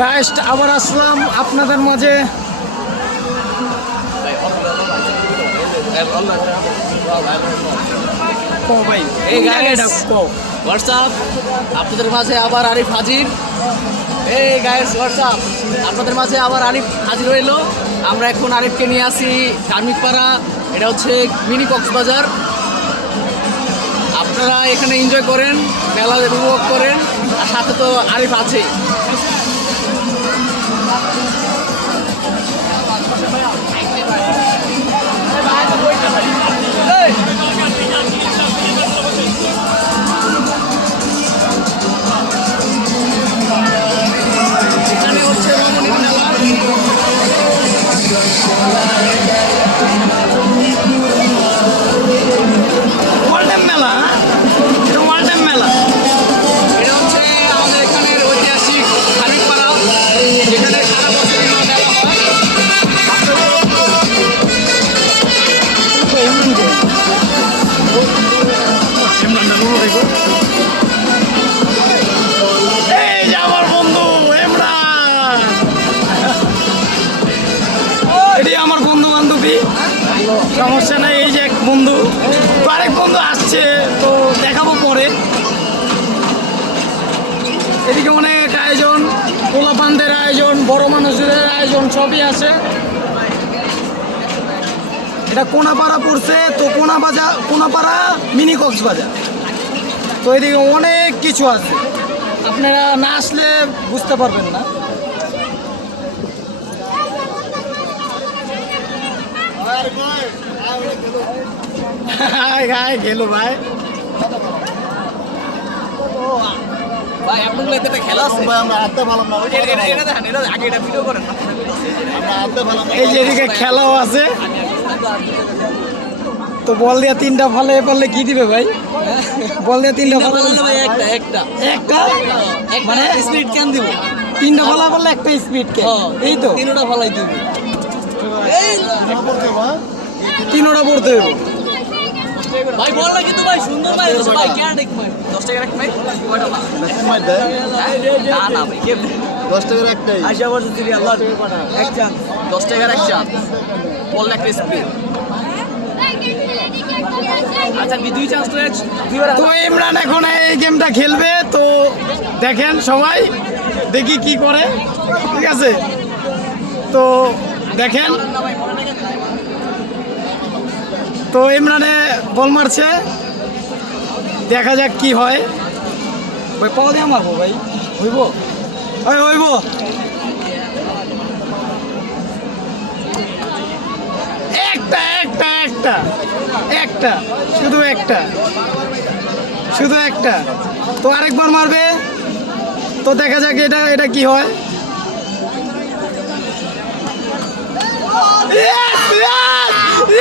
Guys আবার আসলাম আপনাদের মাঝে। আপনাদের মাঝে আবার আরিফ হাজির। এই গাইস হোয়াটসঅ্যাপ, আপনাদের মাঝে আবার আরিফ হাজির হইলো। আমরা এখন আরিফকে নিয়ে আসি ধার্মিকপাড়া, এটা হচ্ছে মিনি কক্সবাজার। আপনারা এখানে এনজয় করেন, মেলা উপভোগ করেন, আর সাথে তো আরিফ আছেই। এখানে হচ্ছে রমণীর মেলা। ওয়ার্ল্ড মেলা, এটা ওয়ার্ল্ড মেলা। এটা হচ্ছে আমাদের এখানের ঐতিহাসিক ধার্মিকপাড়া, যেখানে সারা বছর মেলা হয়। এই যে আমার বন্ধু ইমরান, এটি আমার বন্ধু বান্ধবী, সমস্যা নাই। এই যে এক বন্ধু, তো আরেক বন্ধু আসছে, তো দেখাবো পরে। এদিকে অনেক আয়োজন, পোলাপানদের আয়োজন, বড় মানুষদের আয়োজন, সবই আছে। এটা কোনাপাড়া পড়ছে, তো কোনাপাড়া মিনি কক্সবাজার। তো এদিকে অনেক কিছু আছে, আপনারা না আসলে বুঝতে পারবেন না। গেল ভাই, ভাই আপনাদের একটা খেলা আছে। এই যে এদিকে খেলাও আছে। তো বল দিয়ে তিনটা ফালে পারলে কি দিবে ভাই? বল দিয়ে তিনটা ফালে একটা মানে স্পিড ক্যান দিব। তিনটা ফালা পারলে একটা স্পিড কে, এই তো তিনটা ফালাই দিব। তিনোটা পড়তে হবে। ভাই বললা কিন্তু ভাই সুন্দর ভাই, ভাই কেন দেখ ভাই 10 টাকা রাখ ভাই, কয়টা না না ভাই কে 10 টাকার একটাই আশা করছি আল্লাহ তুমি পাঠা এক চান্স 10 টাকার এক চান্স বল একটা স্পিড। আচ্ছা কি দুই চান্স তো দুইবার। তো ইমরান এখন এই গেমটা খেলবে, তো দেখেন সবাই, দেখি কি করে, ঠিক আছে? তো দেখেন, তো ইমরানে বল মারছে, দেখা যাক কি হয়। ভাই পাওয়া দিয়ে মারবো ভাই, হইব হইব। একটা একটা একটা একটা শুধু একটা, শুধু একটা। তো আরেকবার মারবে, তো দেখা যাক এটা কি হয়। Yes! Yes!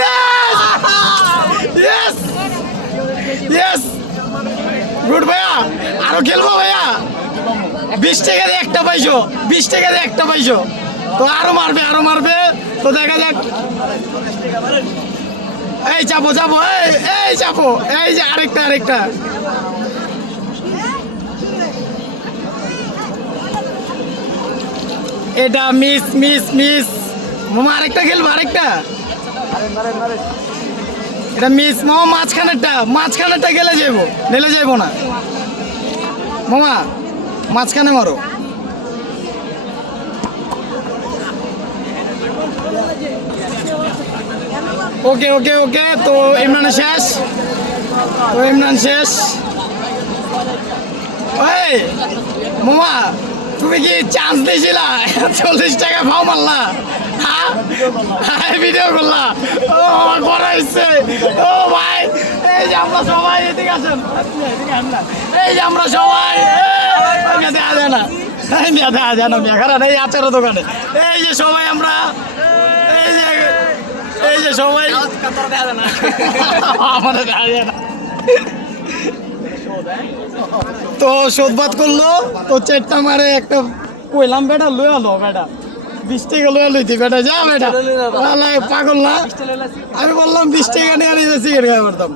Yes! Yes! Yes! Good ভাইয়া, আরো খেলবো ভাইয়া। 20 টাকা দিয়ে একটা পাইছো, 20 টাকা দিয়ে একটা পাইছো। তো আরো মারবে, তো দেখা যাক। এই চাপো, এই চাপো, এই যে আরেকটা। এটা মিস। মামা আরেকটা খেলবো, আরেকটা। এটা মিস মামা, মাঝখানেরটা গেলে যাইবো না মামা, মাঝখানে মারো। ওকে। তো ইমরান শেষ। ওই মামা, তুমি কি চান্স দিয়েছিলা? 40 টাকা ভাও মারলা, হ্যাঁ ভিডিও করলা। ও করাইছে, ও ভাই। এই যে আমরা সবাই, এদিকে আসেন, এই যে আমরা সবাই, দেওয়া যায় না, দেওয়া যায় না খারাপ। এই আচারের দোকানে এই যে সবাই আমরা, এই যে সবাই আমাদের দেওয়া যায় না। তো শোধবাদ করলো, তো 4টা মারে একটা কইলাম বেটা লয়ে আলো, বেটা 20 টাকা লয়ে লইতি, বেটা যা বেটা পাগল না। আমি বললাম 20 টাকা নিয়ে সিগারেট খাই পারতাম।